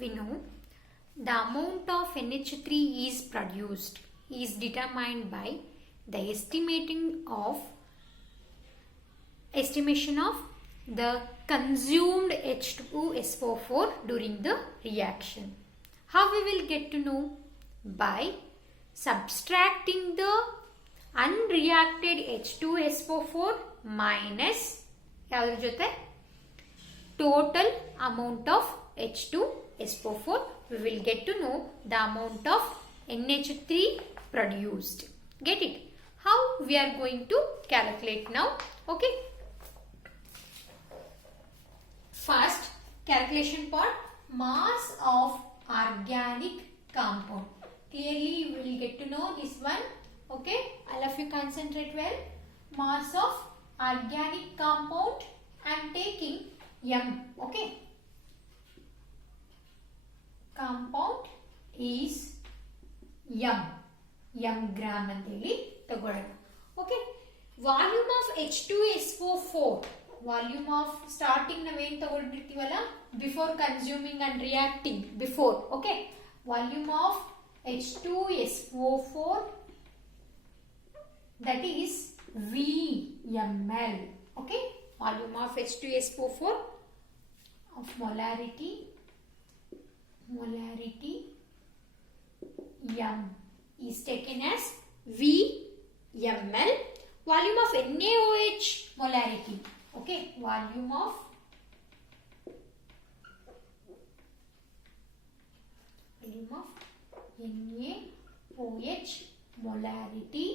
we know the amount of NH3 is produced is determined by the estimation of the consumed H2SO4 during the reaction. How we will get to know? By subtracting the unreacted H2SO4 minus ಯಾವುದ್ರ ಜೊತೆ total amount of H2SO4. We will get to know the amount of NH3 produced. Get it? How we are going to calculate now? Okay. First, calculation part, mass of organic compound. Clearly you will get to know this one. Okay, all of you concentrate well. Mass of organic compound, I am taking M. Okay, compound is M gram ಅಂತೇಳಿ ತಗೊಳ್ಳೋಣ. Okay, volume of H2SO4, volume of starting ನಾವೇನು ತಗೊಂಡಿರ್ತೀವಲ್ಲ before consuming and reacting before. Okay, volume of H2SO4, that is VML. Okay, volume of H2SO4 of molarity M is taken as VML. Volume of NaOH molarity. Okay, volume of NaOH molarity.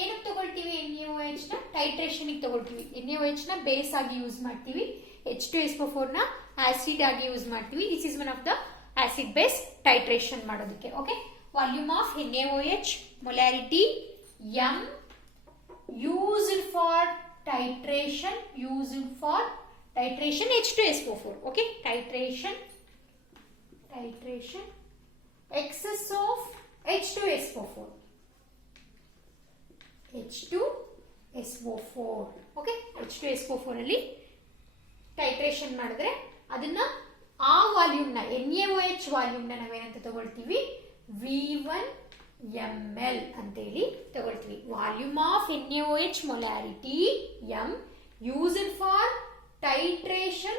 ಏನಕ್ಕೆ ತಗೊಳ್ತೀವಿ NaOH ನ titration ಗೆ ತಗೊಳ್ತೀವಿ. NaOH ನ base ಆಗಿ use ಮಾಡ್ತೀವಿ, H2SO4 ನ acid ಆಗಿ ಯೂಸ್ ಮಾಡ್ತೀವಿ. This is one of the acid base titration ಮಾಡೋದಕ್ಕೆ. Okay, volume of NaOH molarity M used for titration H2SO4. Okay, titration excess of H2SO4. Okay, H2SO4 ಅಲ್ಲಿ titration ಮಾಡಿದ್ರೆ ಅದನ್ನ ಆ ವಾಲ್ಯೂಮ್ ನ NaOH ವಾಲ್ಯೂಮ್ ನ ನಾವೇನಂತ ತಗೊಳ್ತೀವಿ, V1ml ಅಂತೇಳಿ ತಗೊಳ್ತೀವಿ. Volume of NaOH molarity M used for titration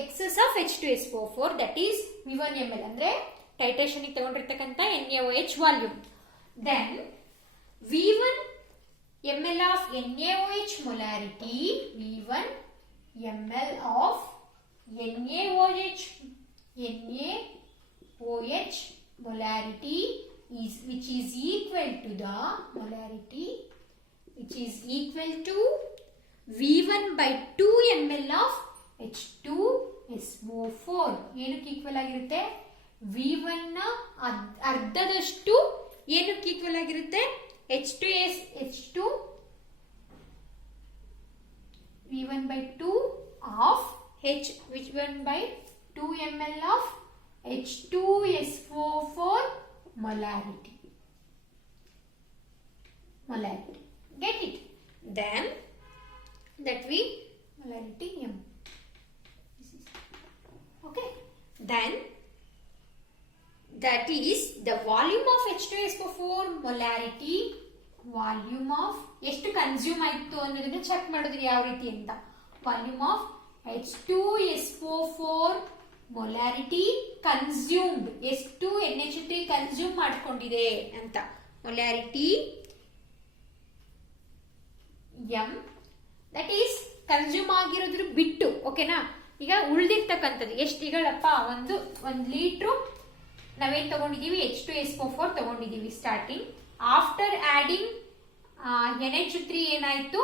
excess of H2SO4, that is V1ml ಅಂದ್ರೆ ಟೈಟ್ರೇಷನ್ ಗೆ ತಗೊಂಡಿರ್ತಕ್ಕಂಥ NaOH volume. Then V1ml of NaOH molarity, V1ml of NaOH molarity is which is equal to the molarity which is equal to V1 by 2 ml of H2SO4. ಏನಕ್ಕೆ equal ಆಗಿರುತ್ತೆ? V1 ನ ಅರ್ಧದಷ್ಟು ಏನಕ್ಕೆ equal ಆಗಿರುತ್ತೆ? H2 V1 by 2 of which 1 by 2 ml of H2SO4 molarity. Get it? Then that we molarity M. Okay, then that is the volume of H2SO4 molarity. Volume of ಎಷ್ಟು consume ಆಯಿತು ಅನ್ನೋದನ್ನ check ಮಾಡಿದ್ರಿ ಯಾವ ರೀತಿ ಅಂತ. Volume of H2SO4 molarity consumed, ಎಷ್ಟು NH3 consume ಮಾಡ್ಕೊಂಡಿದೆ ಅಂತ. Molarity M, that is consume ಆಗಿರೋದ್ರ ಬಿಟ್ಟು. ಓಕೆನಾ, ಈಗ ಉಳಿದಿರ್ತಕ್ಕಂಥದ್ದು ಎಷ್ಟು ಈಗಳಪ್ಪ, ಒಂದು ಲೀಟ್ರು ನಾವೇನು ತಗೊಂಡಿದ್ದೀವಿ, H2SO4 ತಗೊಂಡಿದ್ದೀವಿ ಸ್ಟಾರ್ಟಿಂಗ್. ಆಫ್ಟರ್ ಆಡಿಂಗ್ NH3 ಏನಾಯ್ತು,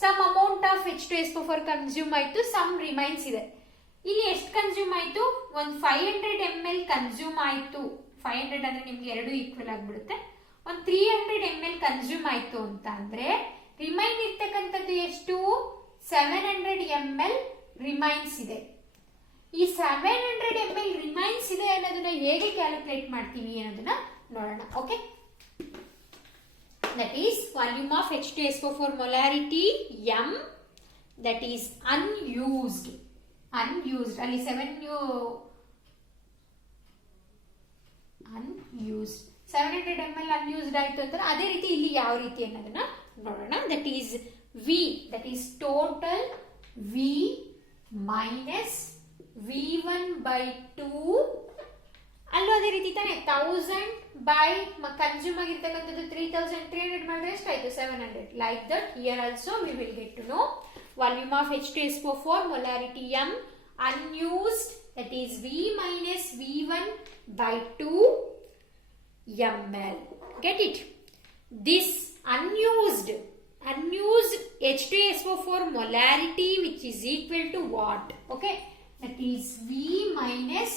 some amount of H2SO4 consume ಆಯ್ತು, ಸಮ್ ರಿಮೈನ್ಸ್ ಇದೆ. ಇಲ್ಲಿ ಎಷ್ಟು ಕನ್ಸ್ಯೂಮ್ ಆಯ್ತು? ಒಂದು 500 ml ಕನ್ಸ್ಯೂಮ್ ಆಯ್ತು. 500 ಅಂದ್ರೆ ನಿಮ್ಗೆ ಎರಡು ಈಕ್ವಲ್ ಆಗ್ಬಿಡುತ್ತೆ. ಒಂದು 300 ml ಕನ್ಸ್ಯೂಮ್ ಆಯ್ತು ಅಂತ ಅಂದ್ರೆ ರಿಮೈನ್ ಇರ್ತಕ್ಕಂಥದ್ದು ಎಷ್ಟು? 700 ml ರಿಮೈನ್ಸ್ ಇದೆ. ಈ 700 ml ರಿಮೈನ್ಸ್ ಇದೆ ಅನ್ನೋದನ್ನ ಹೇಗೆ ಕ್ಯಾಲ್ಕುಲೇಟ್ ಮಾಡ್ತೀವಿ ಅನ್ನೋದನ್ನ ನೋಡೋಣ. Okay, that is volume of H2SO4 molarity M, that is unused. ಅಲ್ಲಿ 7 ಅನ್ಯೂಸ್ಡ್ 700 ml ಅನ್ಯೂಸ್ಡ್ ಆಯ್ತು ಅಂತ ಅದೇ ರೀತಿ ಇಲ್ಲಿ ಯಾವ ರೀತಿ ಅನ್ನೋದನ್ನ ನೋಡೋಣ. That is V, that is total V minus V1 by 2. ಅಲ್ಲೂ ಅದೇ ರೀತಿ ತಾನೆ 1000 ಬೈ ಕನ್ಸ್ಯೂಮ್ ಆಗಿರ್ತಕ್ಕಂಥದ್ದು 3300 ಮಾಡಿದ್ರೆ ಎಷ್ಟಾಯ್ತು 700. Like that here also we will get to know volume of H2SO4 molarity m unused, that is V minus V1 by 2 ml. Get it? This unused H2SO4 molarity which is equal to what? Okay, that is V minus,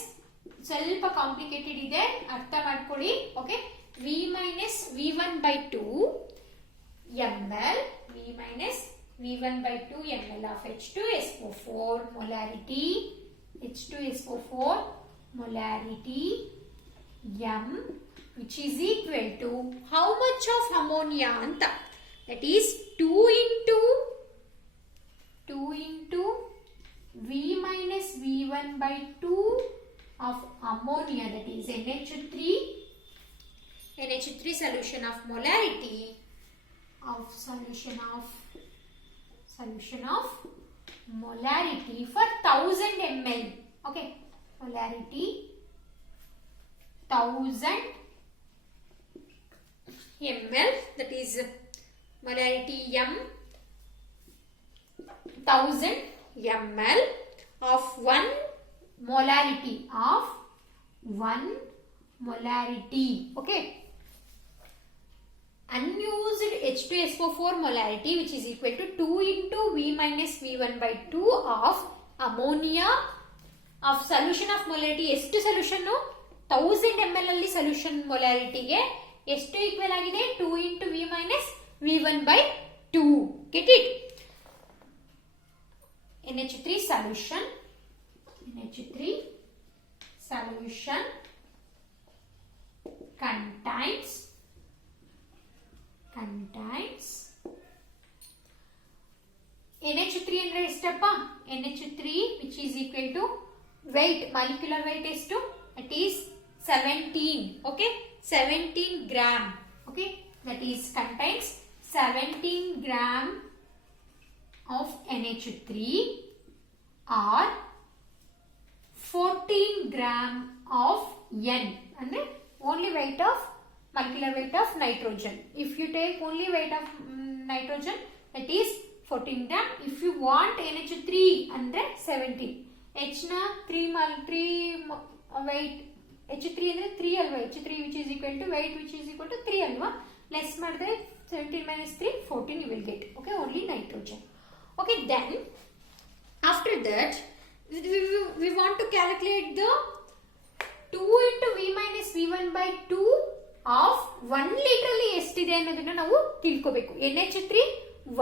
ಸ್ವಲ್ಪ complicated ಇದೆ ಅರ್ಥ ಮಾಡ್ಕೊಳ್ಳಿ. Okay, V minus V1 by 2 ml, V minus V1 by 2 ml of H2SO4 molarity, H2SO4 molarity m, which is equal to how much of ammonia anta, that is 2 into V minus V1 by 2 of ammonia, that is NH3 solution of molarity of solution of molarity for 1000 ml. Okay, molarity 1000 ml, that is molarity m 1000 ml of 1 molarity of 1 molarity. Okay, unused H2SO4 molarity which is equal to 2 into V minus V1 by 2 of ammonia of solution of molarity. ಎಷ್ಟು solution 1000 ml ಅಲ್ಲಿ solution ಮೊಲಾರಿಟಿಗೆ ಎಷ್ಟು equal ಆಗಿದೆ 2 into V minus V1 by 2. Get it? NH3 solution contains NH3 ಅಂದ್ರೆ ಎಷ್ಟಪ್ಪ? NH3 which is equal to weight, molecular weight ಎಷ್ಟು? It is 17. Okay, 17 gram. Okay, that is contains 17 gram of NH3 or 14 gram of N, and only weight of molecular weight of nitrogen. If you take only weight of nitrogen, that is 14 gram. If you want NH3 and 17, H na 3 weight, H3 ಅಂದ್ರೆ 3 ಅಲ್ವಾ, H3 which is equal to weight which is equal to 3 ಅಲ್ವಾ, less ಮಾಡಿದ್ರೆ 17 minus 3 14 you will get. Okay, only nitrogen. Okay, then after that we want to calculate the 2 into V minus V1 by 2 of 1 liter ಅಲ್ಲಿ ಎಷ್ಟಿದೆ ಅನ್ನೋದನ್ನ ನಾವು ತಿಳ್ಕೋಬೇಕು. NH3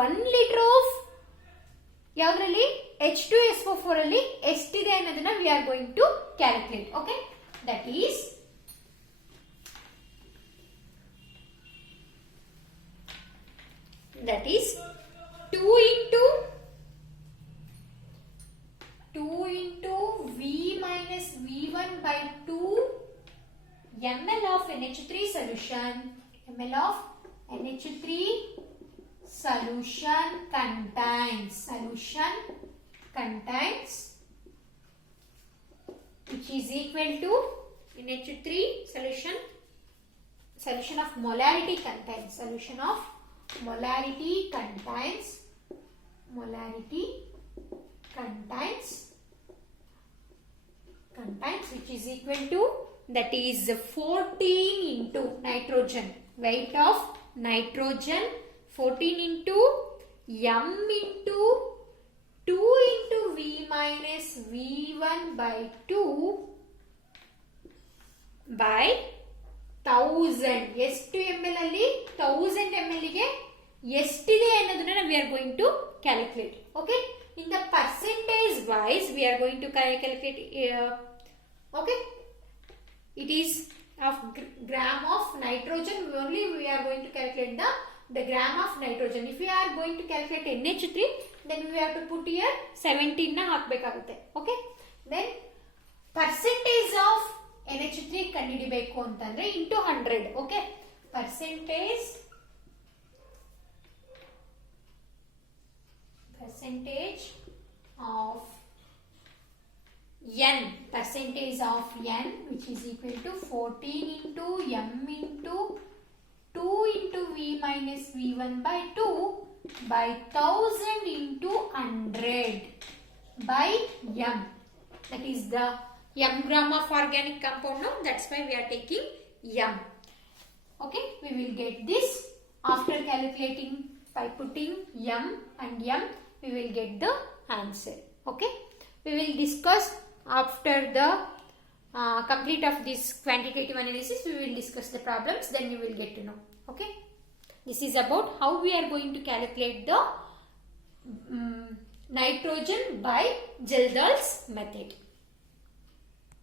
1 liter of ಯಾವ್ದ್ರಲ್ಲಿ H2SO4 ಅಲ್ಲಿ ಎಷ್ಟಿದೆ ಅನ್ನೋದನ್ನ we are going to calculate. Okay, that is that is 2 into V minus V1 by 2 ml of NH3 solution, ml of NH3 solution contains which is equal to NH3 solution of molarity contains, solution of molarity contains which is equal to, that is 14 into nitrogen, weight of nitrogen 14 into m into 2 into V minus V1 by 2 by 1000. ಎಷ್ಟು ml ಅಲ್ಲಿ 1000 ml ಗೆ ಎಷ್ಟಿದೆ ಅನ್ನೋದನ್ನ we are going to calculate. Okay, in the percentage wise we are going to calculate. Okay, it is of gram of nitrogen only we are going to calculate the gram of nitrogen. If we are going to calculate NH3, then we have to put here 17 na ಹಾಕಬೇಕಾಗುತ್ತೆ. Okay, then percentage of NH3 ಕಂಡುಹಿಡಿಬೇಕು ಅಂತಂದ್ರೆ into 100. Okay, percentage of n, which is equal to 14 into m into 2 into v minus v1 by 2 by 1000 into 100 by m. That is the m gram of organic compound. No, that's why we are taking m. Okay, we will get this after calculating by putting m and m. We will get the answer. Okay, we will discuss after the complete of this quantitative analysis. We will discuss the problems, then you will get to know. Okay, this is about how we are going to calculate the nitrogen by Gelder's method.